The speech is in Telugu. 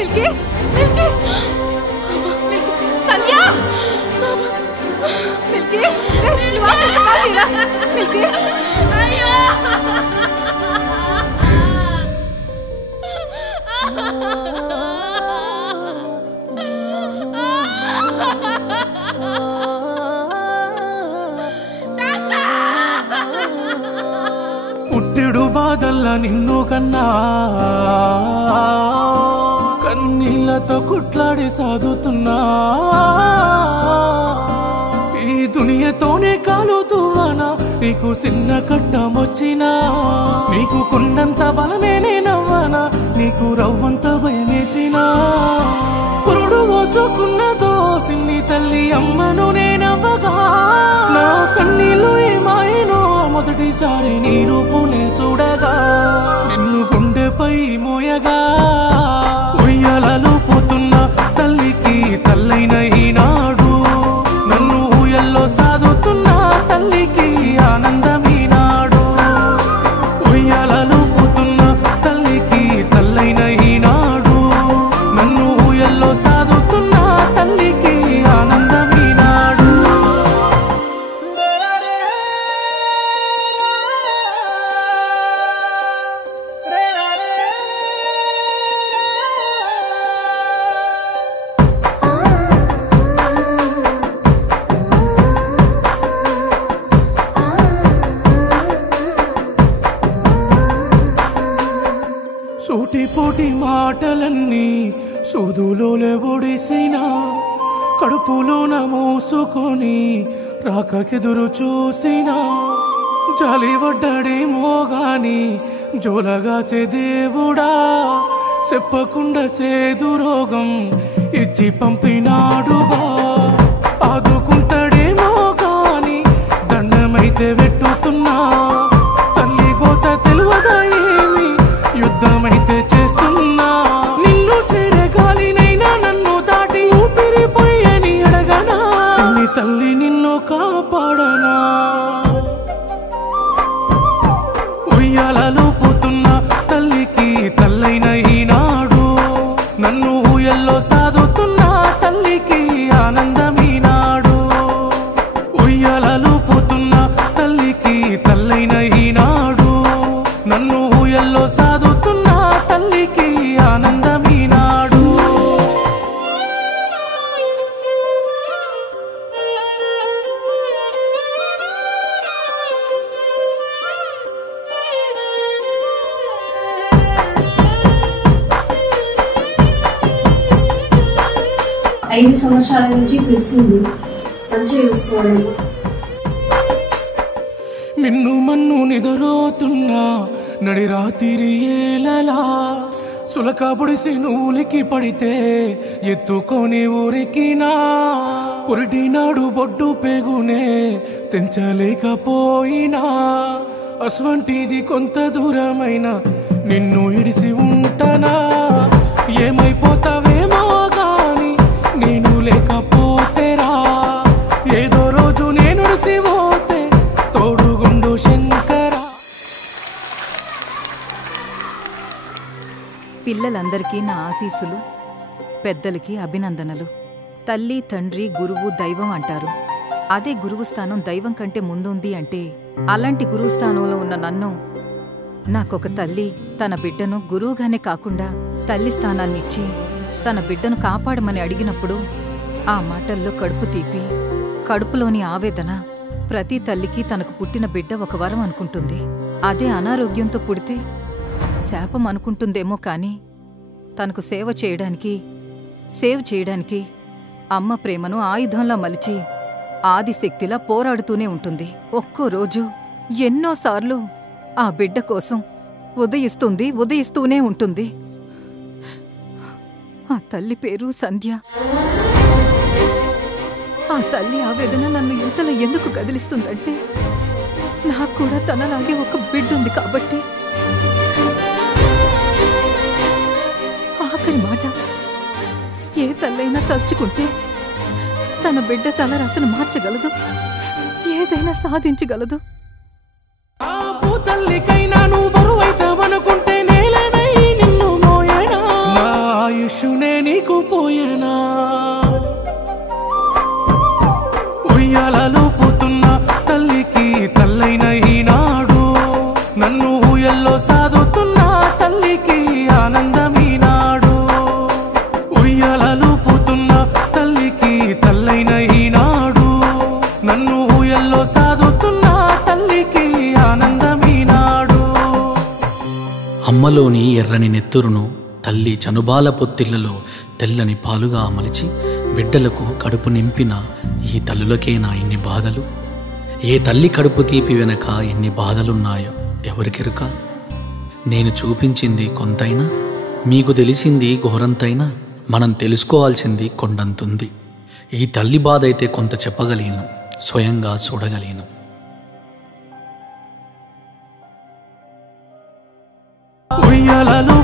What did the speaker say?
మిల్కీ మిల్కీ మిల్కీ సంధ్య మిల్కీ నువ్వు వాపస్ కాల్ చేయరా మిల్కీ అయ్యో పుట్టెడు బాధల్లా నిన్ను కన్నా కన్నీళ్లతో కుట్లాడి సాదుతున్నా ఈ దునియతోనే కాలుతువానా నీకు చిన్న కట్టమొచ్చినా నీకు కొండంత బలమేనే నవ్వానా నీకు రవ్వంత భయమేసినా పురుడు పోసుకున్నదో సిన్ని తల్లి అమ్మను నేనవ్వగా నా కన్నీళ్ళు ఏమాయనో మొదటిసారి నీ రూపునే చూడగా నిన్ను గుండెపై మోయగా ఉయ్యాలలో పోతున్న తల్లికి తల్లైన ఈనాడు నన్ను ఊయల్లో సాదుతున్న తల్లికి ఆనందమీనాడు ఉయ్యాలలో పోతున్న తల్లికి తల్లైన ఈనాడు నన్ను ఊయల్లో సాదుతున్న తల్లికి ఆనందమీనాడు సూటిపోటి మాటలన్నీ సూదులోలే ఒడిసినా కడుపులోన మోసుకొని రాకకెదురు చూసినా జాలిపడ్డాడేమో గాని జోలగాసే దేవుడా చెప్పకుండా సేదు రోగం ఇచ్చి పంపినాడుగా ఆదుకుంటాడేమో గాని దండమైతే వెట్టుతున్నా తల్లి కోస తెలువదా ఏమి యుద్ధమైతే చేస్తున్నా నిన్ను చేరగాలినైనా నన్ను దాటి ఊపిరిపోయని అడగనా సిన్ని తల్లి నిన్ను కాపాడనా ఉయ్యాలలో పోతున్న తల్లికి తల్లైన ఈనాడు నన్ను ఊయల్లో సాదుతున్న తల్లికి ఆనందమీనాడు ఉయ్యాలలో పోతున్న తల్లికి తల్లైన ఈనాడు నన్ను ఊయల్లో సాదుతున్న తల్లికి ఆనందమీనాడు ఐదు సంవత్సరాల నుంచి పిలిచింది మంచిగా చూసుకోవాలి నిన్ను మన్ను నిదురోతున్నా నడి రాత్రి ఏలలా సులక పొడిసి నూలికి పడితే ఎత్తుకొని ఊరికినా పురిటినాడు బొడ్డు పెగునే తెంచలేకపోయినా అస్వంటిది కొంత దూరమైన నిన్ను ఇడిసి ఉంటానా ఏమైపోతావేమో గాని నేను లేకపోతేరా ఏదో రోజు నేను పోతే తోడుగుండు శంకర. పిల్లలందరికీ నా ఆశీస్సులు, పెద్దలకి అభినందనలు. తల్లి, తండ్రి, గురువు, దైవం అంటారు. అదే గురువు స్థానం దైవం కంటే ముందుంది అంటే అలాంటి గురువు స్థానంలో ఉన్న నన్ను నాకొక తల్లి తన బిడ్డను గురువుగానే కాకుండా తల్లి స్థానాన్నిచ్చి తన బిడ్డను కాపాడమని అడిగినప్పుడు ఆ మాటల్లో కడుపు తీపి, కడుపులోని ఆవేదన. ప్రతి తల్లికి తనకు పుట్టిన బిడ్డ ఒక వరం అనుకుంటుంది. అదే అనారోగ్యంతో పుడితే శాపం అనుకుంటుందేమో కాని తనకు సేవ్ చేయడానికి అమ్మ ప్రేమను ఆయుధంలా మలిచి ఆదిశక్తిలా పోరాడుతూనే ఉంటుంది. ఒక్కో రోజు ఎన్నోసార్లు ఆ బిడ్డ కోసం ఉదయిస్తూనే ఉంటుంది. ఆ తల్లి పేరు సంధ్య. ఆ తల్లి ఆవేదన నన్ను ఇంతలో ఎందుకు కదిలిస్తుందంటే నాకు కూడా తనలాగే ఒక బిడ్డుంది కాబట్టి. ఆఖరి మాట, ఏ తల్లైనా తలుచుకుంటే తన బిడ్డ తలరాతను మార్చగలదు, ఏదైనా సాధించగలదు. తల్లికైనా నువ్వు బరువైతావనుకుంటే నేలనై నిన్ను మోయనా. నా ఆయుష్ ఊయల్లో సాదుతున్న తల్లికి ఆనందమీనాడు ఉయ్యాలూపుతున్న తల్లికి తల్లైన ఈనాడు నన్ను ఊయల్లో సాదుతున్న తల్లికి ఆనందమీనాడు అమ్మలోని ఎర్రని నెత్తురును తల్లి చనుబాల పొత్తిళ్లలో తెల్లని పాలుగా అమలిచి బిడ్డలకు కడుపు నింపిన ఈ తల్లులకేనా ఇన్ని బాధలు? ఏ తల్లి కడుపు తీపి వెనక ఎన్ని బాధలున్నాయో ఎవరికెరుక? నేను చూపించింది కొంతైనా, మీకు తెలిసింది ఘోరంతైనా, మనం తెలుసుకోవాల్సింది కొండంతుంది. ఈ తల్లి బాధ అయితే కొంత చెప్పగలిగిన, స్వయంగా చూడగలిగిన. ఉయ్యాలలో